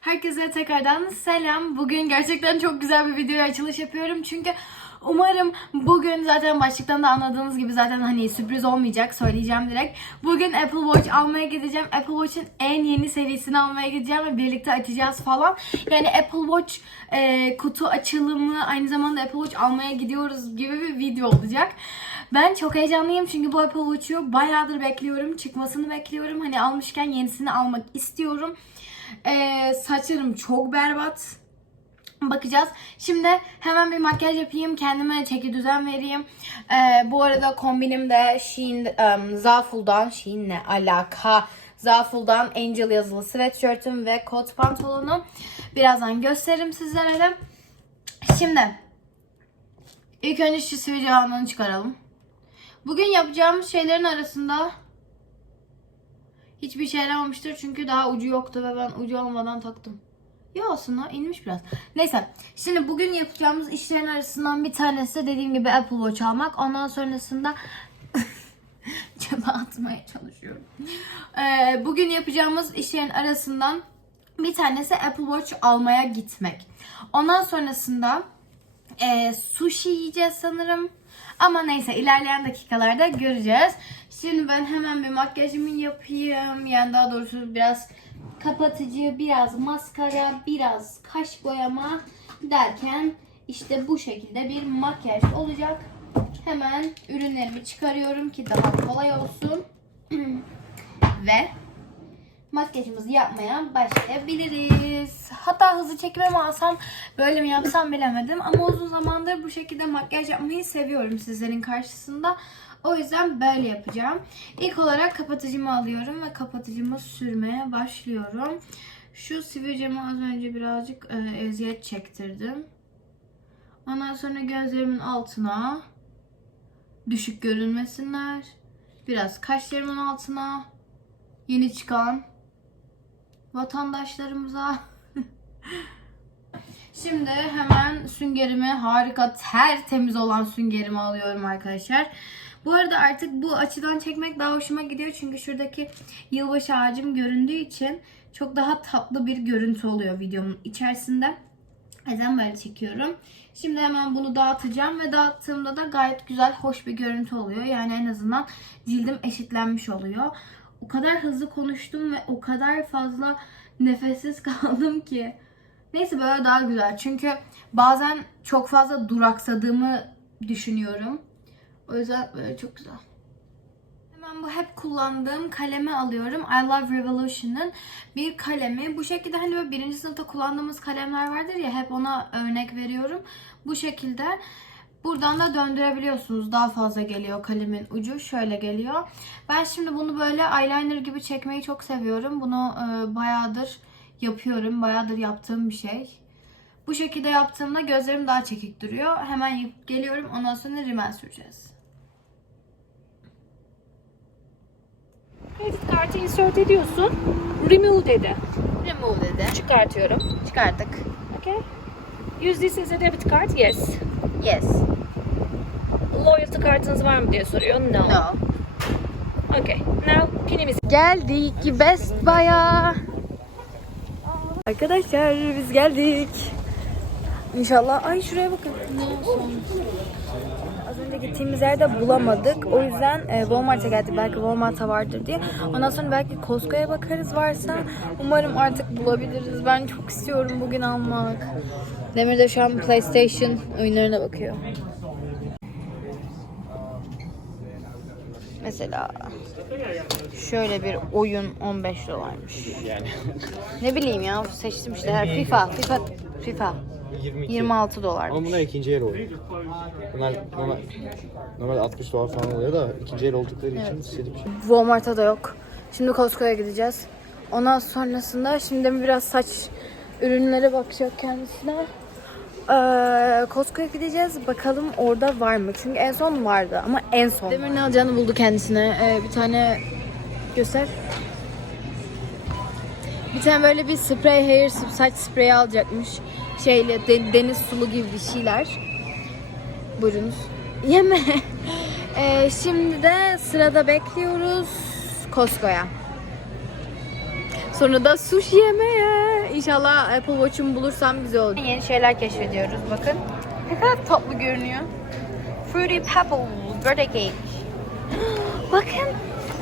Herkese tekrardan selam. Bugün gerçekten çok güzel bir videoya açılış yapıyorum. Çünkü umarım bugün zaten başlıktan da anladığınız gibi zaten hani sürpriz olmayacak. Söyleyeceğim direkt. Bugün Apple Watch almaya gideceğim. Apple Watch'in en yeni serisini almaya gideceğim ve birlikte açacağız falan. Yani Apple Watch e, kutu açılımı aynı zamanda Apple Watch almaya gidiyoruz gibi bir video olacak. Ben çok heyecanlıyım çünkü bu Apple Watch'u bayağıdır bekliyorum. Çıkmasını bekliyorum. Hani almışken yenisini almak istiyorum. Ee, saçlarım çok berbat. Bakacağız. Şimdi hemen bir makyaj yapayım. Kendime çeki düzen vereyim. Ee, bu arada kombinim de Shein, um, Zaful'dan, Shein ne alaka? Zaful'dan Angel yazılı sweatshirt'üm ve kot pantolonum. Birazdan gösteririm sizlere de. Şimdi ilk önce şu sivilce çıkaralım. Bugün yapacağımız şeylerin arasında hiçbir şey yaramamıştır çünkü daha ucu yoktu ve ben ucu olmadan taktım. Ya aslında inmiş biraz. Neyse. Şimdi bugün yapacağımız işlerin arasından bir tanesi de dediğim gibi Apple Watch almak. Ondan sonrasında çöpe atmaya çalışıyorum. Ee, bugün yapacağımız işlerin arasından bir tanesi Apple Watch almaya gitmek. Ondan sonrasında e, sushi yiyeceğiz sanırım. Ama neyse ilerleyen dakikalarda göreceğiz. Şimdi ben hemen bir makyajımı yapayım. Yani daha doğrusu biraz kapatıcı, biraz maskara, biraz kaş boyama derken işte bu şekilde bir makyaj olacak. Hemen ürünlerimi çıkarıyorum ki daha kolay olsun. Ve makyajımızı yapmaya başlayabiliriz. Hatta hızlı çekime alsam böyle mi yapsam bilemedim. Ama uzun zamandır bu şekilde makyaj yapmayı seviyorum sizlerin karşısında. O yüzden böyle yapacağım. İlk olarak kapatıcımı alıyorum ve kapatıcımı sürmeye başlıyorum. Şu sivilcemi az önce birazcık e, eziyet çektirdim. Ondan sonra gözlerimin altına düşük görünmesinler. Biraz kaşlarımın altına yeni çıkan vatandaşlarımıza. Şimdi hemen süngerimi harika tertemiz olan süngerimi alıyorum arkadaşlar. Bu arada artık bu açıdan çekmek daha hoşuma gidiyor. Çünkü şuradaki yılbaşı ağacım göründüğü için çok daha tatlı bir görüntü oluyor videomun içerisinde. Yüzden böyle çekiyorum. Şimdi hemen bunu dağıtacağım ve dağıttığımda da gayet güzel, hoş bir görüntü oluyor. Yani en azından cildim eşitlenmiş oluyor. O kadar hızlı konuştum ve o kadar fazla nefessiz kaldım ki. Neyse böyle daha güzel. Çünkü bazen çok fazla duraksadığımı düşünüyorum. O yüzden böyle çok güzel. Hemen bu hep kullandığım kalemi alıyorum. I Love Revolution'ın bir kalemi. Bu şekilde hani böyle birinci sınıfta kullandığımız kalemler vardır ya hep ona örnek veriyorum. Bu şekilde buradan da döndürebiliyorsunuz. Daha fazla geliyor kalemin ucu. Şöyle geliyor. Ben şimdi bunu böyle eyeliner gibi çekmeyi çok seviyorum. Bunu e, bayağıdır yapıyorum. Bayağıdır yaptığım bir şey. Bu şekilde yaptığımda gözlerim daha çekik duruyor. Hemen yapıp geliyorum. Ondan sonra rimel süreceğiz. Kredi kartı insert ediyorsun. Remove dedi. Remove dedi. Çıkartıyorum. Çıkarttık. Okay. Use this as a debit card. Yes. Yes. Loyalty kartınız var mı diye soruyor. No. No. Okay. Now pinimizi Geldik Best Buy'a. Arkadaşlar biz geldik. İnşallah. Ay şuraya bakın. Az önce gittiğimiz yerde bulamadık. O yüzden e, Walmart'a geldik. Belki Walmart'ta vardır diye. Ondan sonra belki Costco'ya bakarız varsa. Umarım artık bulabiliriz. Ben çok istiyorum bugün almak. Demir de şu an PlayStation oyunlarına bakıyor. Mesela şöyle bir oyun 15 dolarmış. Yani Ne bileyim ya seçtim işte. Ha, FIFA, FIFA, FIFA 22. 26 dolar. Ama bunlar ikinci el oyun. Bunlar normal, normal 60 dolar falan oluyor da ikinci el oldukları için istediğim şey. Walmart'ta da yok. Şimdi Costco'ya gideceğiz. Ondan sonrasında şimdi biraz saç ürünlere bakacak kendisine. Ee, Costco'ya gideceğiz. Bakalım orada var mı? Çünkü en son vardı ama en son. Demir ne alacağını buldu kendisine. Ee, bir tane göster. Bir tane böyle bir spray hair saç spreyi alacakmış. Şeyle de- deniz sulu gibi bir şeyler. Buyurunuz. Yeme. Ee, şimdi de sırada bekliyoruz Costco'ya. Sonra da sushi yemeye. İnşallah Apple Watch'umu bulursam güzel olur. Yeni şeyler keşfediyoruz bakın. Ne kadar tatlı görünüyor. Fruity Pebble Birthday Cake. bakın.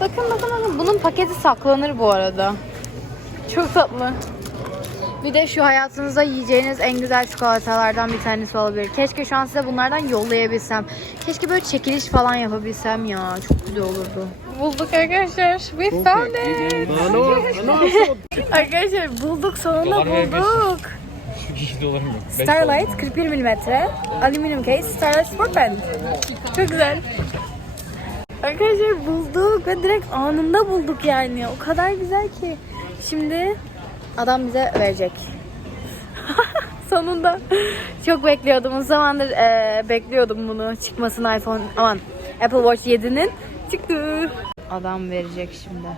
Bakın bakın bakın. Bunun paketi saklanır bu arada. Çok tatlı. Bir de şu hayatınızda yiyeceğiniz en güzel çikolatalardan bir tanesi olabilir. Keşke şu an size bunlardan yollayabilsem. Keşke böyle çekiliş falan yapabilsem ya. Çok güzel olurdu. Bulduk arkadaşlar. We found it. Arkadaşlar bulduk sonunda bulduk. Starlight 41 mm alüminyum case Starlight Sport Pen. Çok güzel. Arkadaşlar bulduk ve direkt anında bulduk yani. O kadar güzel ki. Şimdi adam bize verecek. Sonunda. Çok bekliyordum. Uzun zamandır eee, bekliyordum bunu çıkmasını iPhone aman Apple Watch 7'nin. Çıktı. Adam verecek şimdi.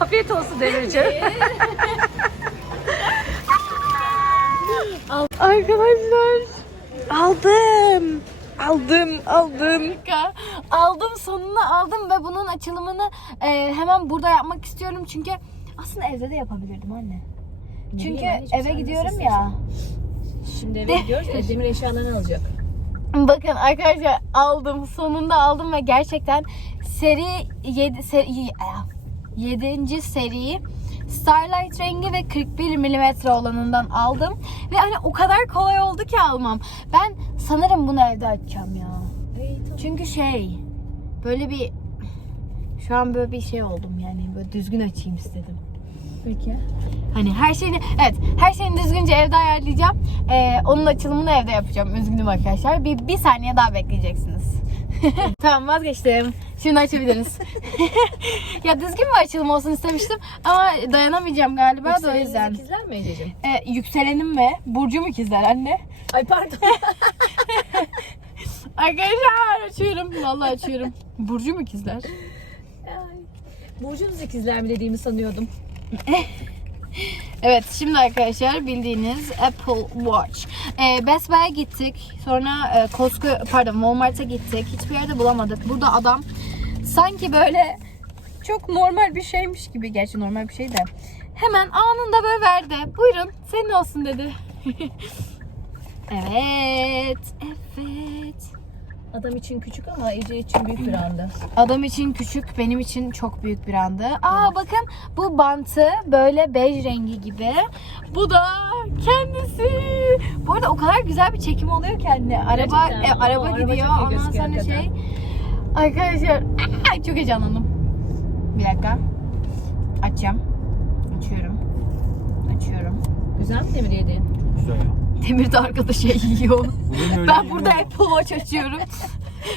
Afiyet olsun Demirci. Arkadaşlar aldım. Aldım, aldım. Aldım, sonunda aldım ve bunun açılımını e, hemen burada yapmak istiyorum çünkü aslında evde de yapabilirdim anne. Çünkü eve gidiyorum ya. Şimdi eve gidiyoruz da demir eşyalarını alacak. Bakın arkadaşlar aldım. Sonunda aldım ve gerçekten seri 7 seri 7. seri Starlight rengi ve 41 mm olanından aldım. Ve hani o kadar kolay oldu ki almam. Ben sanırım bunu evde açacağım ya. Çünkü şey böyle bir şu an böyle bir şey oldum yani böyle düzgün açayım istedim. Peki. Hani her şeyini, evet her şeyini düzgünce evde ayarlayacağım. Ee, onun açılımını evde yapacağım. Üzgünüm arkadaşlar. Bir, bir saniye daha bekleyeceksiniz. tamam vazgeçtim. Şimdi açabiliriz. ya düzgün bir açılım olsun istemiştim ama dayanamayacağım galiba da o yüzden. ikizler mi Ececiğim? Ee, yükselenim ve burcum ikizler anne. Ay pardon. Arkadaşlar açıyorum. Vallahi açıyorum. Burcum ikizler. Burcunuz ikizler mi dediğimi sanıyordum. Evet şimdi arkadaşlar bildiğiniz Apple Watch. Ee, Best Buy'a gittik. Sonra e, Costco pardon Walmart'a gittik. Hiçbir yerde bulamadık. Burada adam sanki böyle çok normal bir şeymiş gibi. Gerçi normal bir şey de. Hemen anında böyle verdi. Buyurun senin olsun dedi. evet. Evet. Adam için küçük ama Ece için büyük bir anda. Adam için küçük, benim için çok büyük bir andı. Aa bakın bu bantı böyle bej rengi gibi. Bu da kendisi. Bu arada o kadar güzel bir çekim oluyor ki anne. Araba Gerçekten. e, araba Aa, araba gidiyor. çok iyi Ondan gözüküyor sonra hakikaten. şey Arkadaşlar aa, çok heyecanlandım. Bir dakika. Açacağım. Açıyorum. Açıyorum. Güzel mi demir yediğin? Güzel ya. Demir de arkada şey yiyor. Ben burada Apple Watch açıyorum.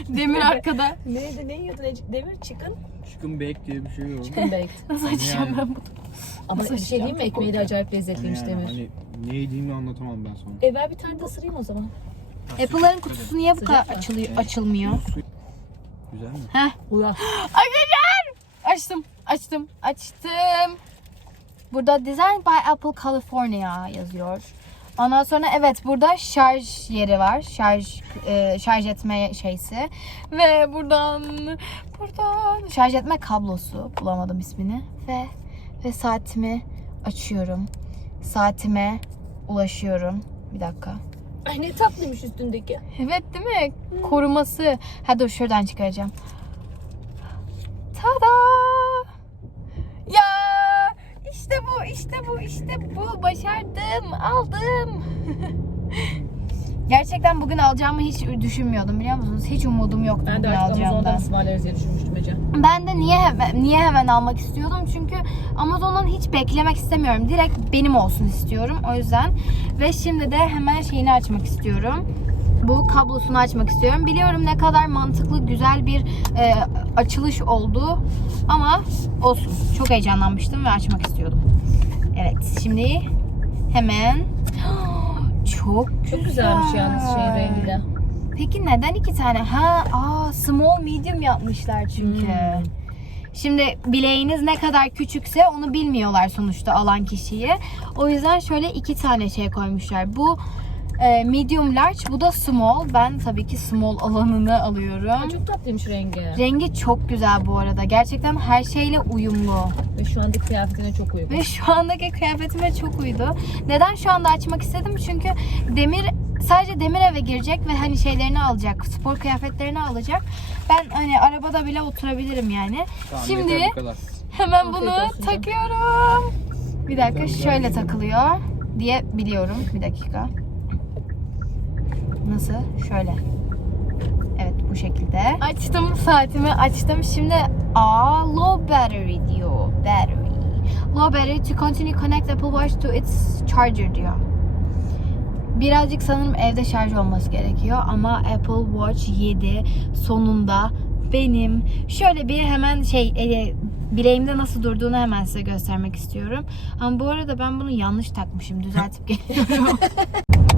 Demir arkada. Neydi ne yiyordun Ece? Demir chicken? Chicken bake diye bir şey yok. Chicken baked. Nasıl açacağım Yani. ben bunu? Ama Nasıl bir şey diyeyim mi? açacağım? Ekmeği de acayip lezzetliymiş Yani Demir. Hani ne yediğimi anlatamam ben sana. E ver bir tane de ısırayım o zaman. Apple'ların kutusu niye bu kadar Sıcak mı? açılıyor, açılmıyor? Güzel mi? Arkadaşlar! Açtım, açtım, açtım. Burada Designed by Apple California yazıyor. Ondan sonra evet burada şarj yeri var. Şarj e, şarj etme şeysi. Ve buradan buradan şarj etme kablosu bulamadım ismini ve ve saatimi açıyorum. Saatime ulaşıyorum. Bir dakika. Ay ne tatlıymış üstündeki. Evet değil mi? Koruması. Ha dur şuradan çıkaracağım. Tada! İşte bu, işte bu, işte bu. Başardım, aldım. Gerçekten bugün alacağımı hiç düşünmüyordum biliyor musunuz? Hiç umudum yoktu Ben de bugün artık Amazon'dan alacağımdan. ısmarlarız diye düşünmüştüm Ece. Ben de niye hemen, niye hemen almak istiyordum? Çünkü Amazon'dan hiç beklemek istemiyorum. Direkt benim olsun istiyorum. O yüzden. Ve şimdi de hemen şeyini açmak istiyorum. Bu kablosunu açmak istiyorum. Biliyorum ne kadar mantıklı, güzel bir e, açılış oldu. Ama olsun. Çok heyecanlanmıştım ve açmak istiyordum. Evet, şimdi hemen çok Çok güzelmiş yalnız şey rengi de. Peki neden iki tane? Ha, aa, small medium yapmışlar çünkü. Hmm. Şimdi bileğiniz ne kadar küçükse onu bilmiyorlar sonuçta alan kişiyi. O yüzden şöyle iki tane şey koymuşlar. Bu e, medium large. Bu da small. Ben tabii ki small olanını alıyorum. Çok tatlıymış rengi. Rengi çok güzel bu arada. Gerçekten her şeyle uyumlu. Ve şu andaki kıyafetine çok uygun. Ve şu andaki kıyafetime çok uydu. Neden şu anda açmak istedim? Çünkü Demir sadece Demir eve girecek ve hani şeylerini alacak. Spor kıyafetlerini alacak. Ben hani arabada bile oturabilirim yani. Şimdi hemen bunu takıyorum. Bir dakika şöyle takılıyor diye biliyorum. Bir dakika. Nasıl? Şöyle. Evet bu şekilde. Açtım saatimi açtım. Şimdi aa low battery diyor. Battery. Low battery to continue connect Apple Watch to its charger diyor. Birazcık sanırım evde şarj olması gerekiyor ama Apple Watch 7 sonunda benim şöyle bir hemen şey e, bileğimde nasıl durduğunu hemen size göstermek istiyorum. Ama bu arada ben bunu yanlış takmışım. Düzeltip geliyorum.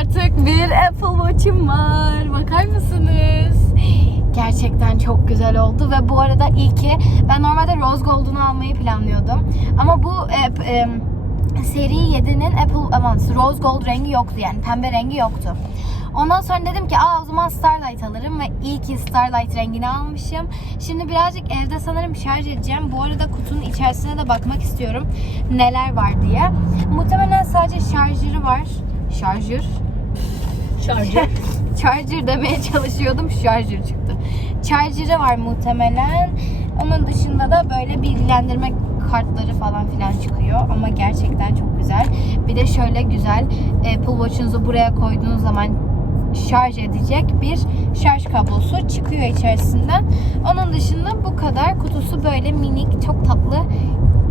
Artık bir Apple Watch'im var. Bakar mısınız? Gerçekten çok güzel oldu ve bu arada iyi ki ben normalde Rose Gold'unu almayı planlıyordum. Ama bu e, e, seri 7'nin Apple aman Rose Gold rengi yoktu yani pembe rengi yoktu. Ondan sonra dedim ki aa o zaman Starlight alırım ve iyi ki Starlight rengini almışım. Şimdi birazcık evde sanırım şarj edeceğim. Bu arada kutunun içerisine de bakmak istiyorum neler var diye. Muhtemelen sadece şarjörü var. Şarjör. Şarjı. Charger demeye çalışıyordum. Charger çıktı. Charger'ı var muhtemelen. Onun dışında da böyle bilgilendirme kartları falan filan çıkıyor. Ama gerçekten çok güzel. Bir de şöyle güzel Apple Watch'unuzu buraya koyduğunuz zaman şarj edecek bir şarj kablosu çıkıyor içerisinden. Onun dışında bu kadar. Kutusu böyle minik, çok tatlı,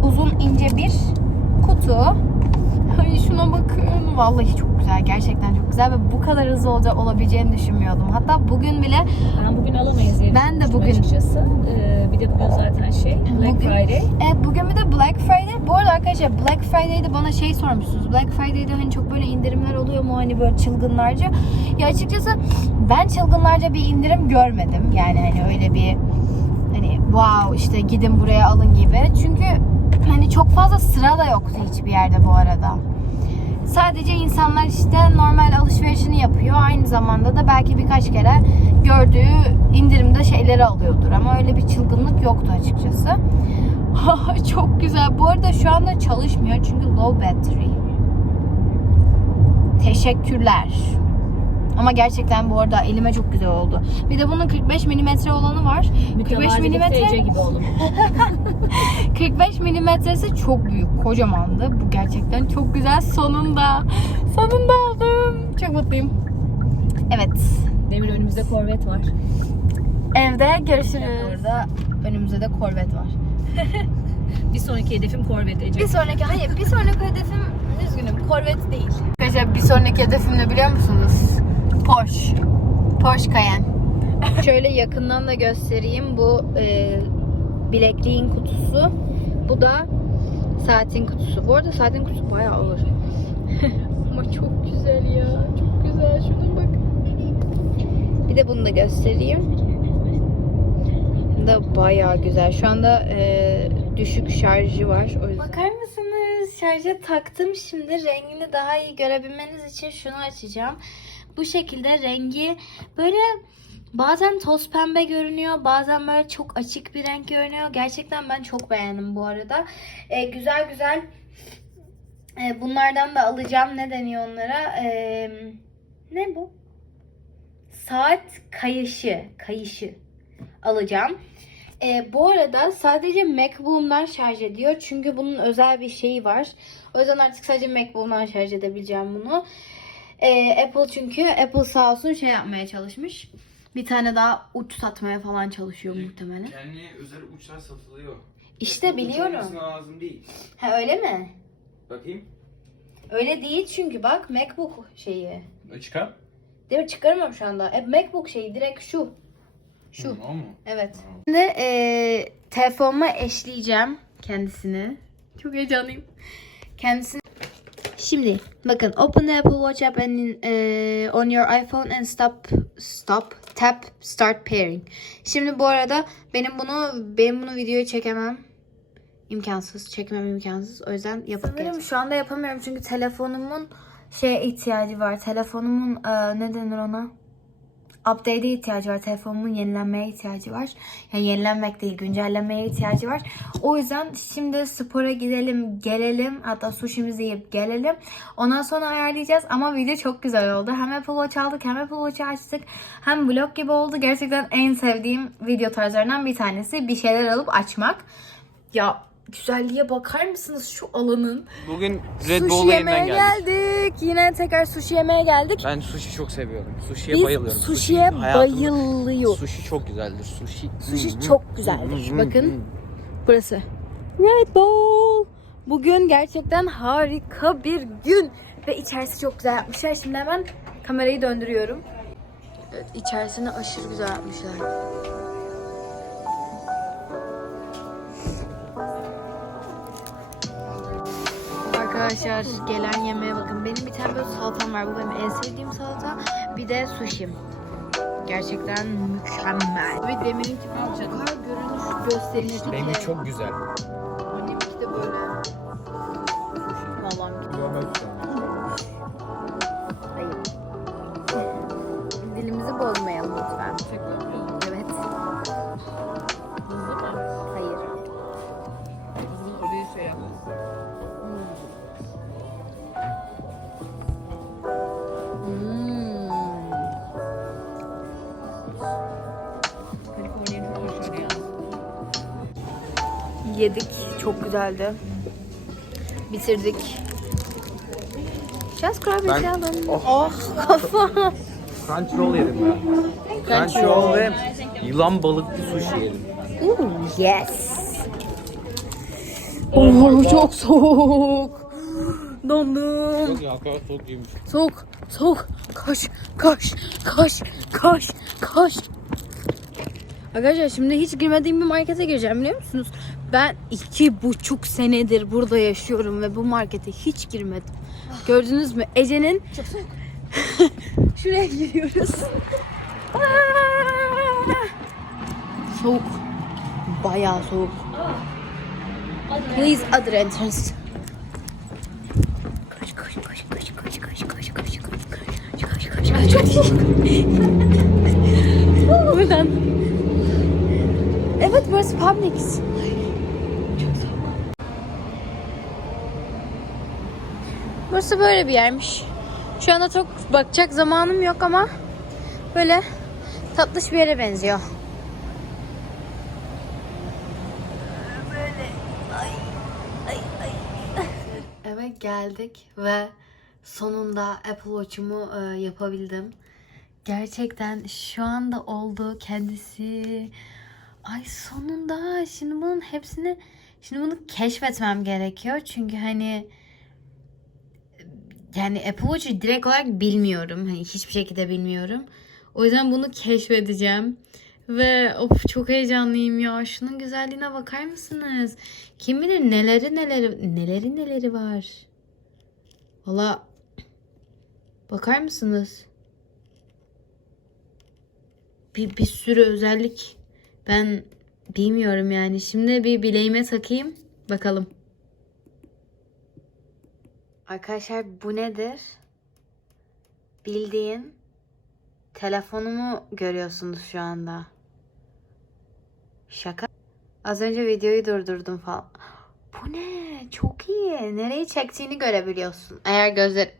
uzun ince bir kutu. Ay şuna bakın. Vallahi çok güzel. Gerçekten çok güzel ve bu kadar hızlı olacak olabileceğini düşünmüyordum. Hatta bugün bile Ben bugün alamayız diye Ben de bugün. Açıkçası. Ee, bir de bugün zaten şey Black Bugün- Friday. Evet bugün bir de Black Friday. Bu arada arkadaşlar Black Friday'de bana şey sormuşsunuz. Black Friday'de hani çok böyle indirimler oluyor mu hani böyle çılgınlarca. Ya açıkçası ben çılgınlarca bir indirim görmedim. Yani hani öyle bir hani wow işte gidin buraya alın gibi. Çünkü hani çok fazla sıra da yoktu hiçbir yerde bu arada. Sadece insanlar işte normal alışverişini yapıyor. Aynı zamanda da belki birkaç kere gördüğü indirimde şeyleri alıyordur. Ama öyle bir çılgınlık yoktu açıkçası. Çok güzel. Bu arada şu anda çalışmıyor çünkü low battery. Teşekkürler. Ama gerçekten bu arada elime çok güzel oldu. Bir de bunun 45 milimetre olanı var. 45 Mütevazilik milimetre gibi oğlum. 45 milimetresi çok büyük, kocamandı. Bu gerçekten çok güzel. Sonunda, sonunda aldım. Çok mutluyum. Evet, Demir önümüzde korvet var. evde görüşürüz. Orada önümüzde de korvet var. Bir sonraki hedefim korvet Ece. Bir sonraki, hayır bir sonraki hedefim üzgünüm, korvet değil. Arkadaşlar bir sonraki hedefim ne biliyor musunuz? Porsche. Porsche Cayenne. Şöyle yakından da göstereyim. Bu e, bilekliğin kutusu. Bu da saatin kutusu. Bu arada saatin kutusu bayağı ağır. Ama çok güzel ya. Çok güzel. Şuna bak. Bir de bunu da göstereyim. Bu da bayağı güzel. Şu anda e, düşük şarjı var. O yüzden. Bakar mısınız? Şarja taktım. Şimdi rengini daha iyi görebilmeniz için şunu açacağım. Bu şekilde rengi böyle bazen toz pembe görünüyor. Bazen böyle çok açık bir renk görünüyor. Gerçekten ben çok beğendim bu arada. E, güzel güzel e, bunlardan da alacağım. Ne deniyor onlara? E, ne bu? Saat kayışı. Kayışı alacağım. E, bu arada sadece MacBook'umdan şarj ediyor. Çünkü bunun özel bir şeyi var. O yüzden artık sadece MacBook'umdan şarj edebileceğim bunu. E, Apple çünkü Apple sağ olsun şey yapmaya çalışmış. Bir tane daha uç satmaya falan çalışıyor muhtemelen. Kendi özel uçlar satılıyor. İşte Uç biliyorum. olması lazım değil. Ha öyle mi? Bakayım. Öyle değil çünkü bak MacBook şeyi. Çıkar. Değil mi? Çıkaramam şu anda. E, MacBook şeyi direkt şu. Şu. Hı, o mu? Evet. Şimdi e, telefonuma eşleyeceğim kendisini. Çok heyecanlıyım. Kendisini. Şimdi bakın open the Apple Watch app and e, on your iPhone and stop stop tap start pairing. Şimdi bu arada benim bunu benim bunu videoya çekemem. İmkansız. Çekmem imkansız. O yüzden yapıp Sanırım şu anda yapamıyorum çünkü telefonumun şeye ihtiyacı var. Telefonumun e, ne denir ona? Update'e ihtiyacı var. Telefonumun yenilenmeye ihtiyacı var. Yani yenilenmek değil, güncellenmeye ihtiyacı var. O yüzden şimdi spora gidelim, gelelim. Hatta sushi'mizi yiyip gelelim. Ondan sonra ayarlayacağız. Ama video çok güzel oldu. Hem Apple Watch aldık hem Apple Watch açtık. Hem vlog gibi oldu. Gerçekten en sevdiğim video tarzlarından bir tanesi. Bir şeyler alıp açmak. Ya güzelliğe bakar mısınız şu alanın? Bugün sushi yemeye geldik. Yine tekrar sushi yemeye geldik. Ben sushi çok seviyorum. Sushi'ye Biz bayılıyorum. sushi'ye Sushi hayatımda- bayılıyor. Sushi çok güzeldir. Sushi. Sushi Hı, hı. çok güzeldir. Hı, Bakın. Burası. Red Bull. Bugün gerçekten harika bir gün. Ve içerisi çok güzel yapmışlar. Şimdi hemen kamerayı döndürüyorum. Evet, içerisini aşırı güzel yapmışlar. Arkadaşlar gelen yemeğe bakın. Benim bir tane böyle salatam var. Bu benim en sevdiğim salata. Bir de sushi'm. Gerçekten mükemmel. Ve demirinki o kadar görünüş gösterişli ki. Benimki çok güzel. Güzeldi. Bitirdik. Just grab Ben- it alın. Oh. Oh kafa. Crunchyroll yedim ben. Crunchyroll ve yılan balıklı sushi yedim. Ooh, yes. Oh çok soğuk. Dondum. Çok ya kadar soğuk yemiş. Soğuk, soğuk. Koş, koş, koş, koş, koş. Arkadaşlar şimdi hiç girmediğim bir markete gireceğim biliyor musunuz? Ben iki buçuk senedir burada yaşıyorum ve bu markete hiç girmedim. Gördünüz mü? Ece'nin... Çok soğuk. Şuraya giriyoruz. Soğuk. Bayağı soğuk. Please other entrance. Koş koş koş koş koş koş koş koş koş koş koş koş koş koş Buradan. Evet burası Publix. Çok soğuk. Burası böyle bir yermiş. Şu anda çok bakacak zamanım yok ama böyle tatlış bir yere benziyor. Eve geldik ve sonunda Apple Watch'umu e, yapabildim. Gerçekten şu anda oldu kendisi. Ay sonunda şimdi bunun hepsini şimdi bunu keşfetmem gerekiyor. Çünkü hani yani Apple Watch'u direkt olarak bilmiyorum. Hani hiçbir şekilde bilmiyorum. O yüzden bunu keşfedeceğim. Ve of çok heyecanlıyım ya. Şunun güzelliğine bakar mısınız? Kim bilir neleri neleri neleri neleri var. Valla bakar mısınız? Bir, bir sürü özellik. Ben bilmiyorum yani. Şimdi bir bileğime takayım. Bakalım. Arkadaşlar bu nedir? Bildiğin telefonumu görüyorsunuz şu anda. Şaka. Az önce videoyu durdurdum falan. Bu ne? Çok iyi. Nereye çektiğini görebiliyorsun. Eğer gözler...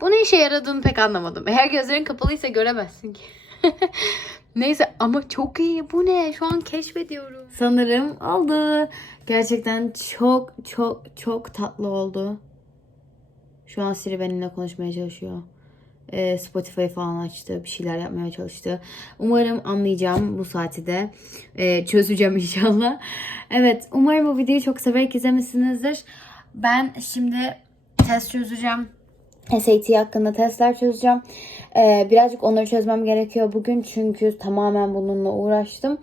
Bu ne işe yaradığını pek anlamadım. Eğer gözlerin kapalıysa göremezsin ki. Neyse ama çok iyi. Bu ne? Şu an keşfediyorum. Sanırım oldu. Gerçekten çok çok çok tatlı oldu. Şu an Siri benimle konuşmaya çalışıyor. Ee, Spotify falan açtı. Bir şeyler yapmaya çalıştı. Umarım anlayacağım bu saati de. Ee, çözeceğim inşallah. Evet umarım bu videoyu çok severek izlemişsinizdir. Ben şimdi test çözeceğim. SAT hakkında testler çözeceğim. Ee, birazcık onları çözmem gerekiyor bugün. Çünkü tamamen bununla uğraştım.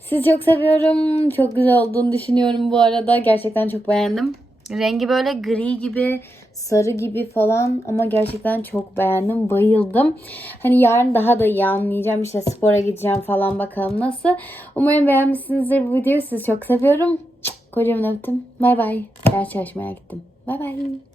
Sizi çok seviyorum. Çok güzel olduğunu düşünüyorum bu arada. Gerçekten çok beğendim. Rengi böyle gri gibi, sarı gibi falan ama gerçekten çok beğendim. Bayıldım. Hani yarın daha da iyi anlayacağım. İşte spora gideceğim falan bakalım nasıl. Umarım beğenmişsinizdir bu videoyu. Sizi çok seviyorum. Kocaman öptüm. Bay bay. Ders çalışmaya gittim. Bay bay.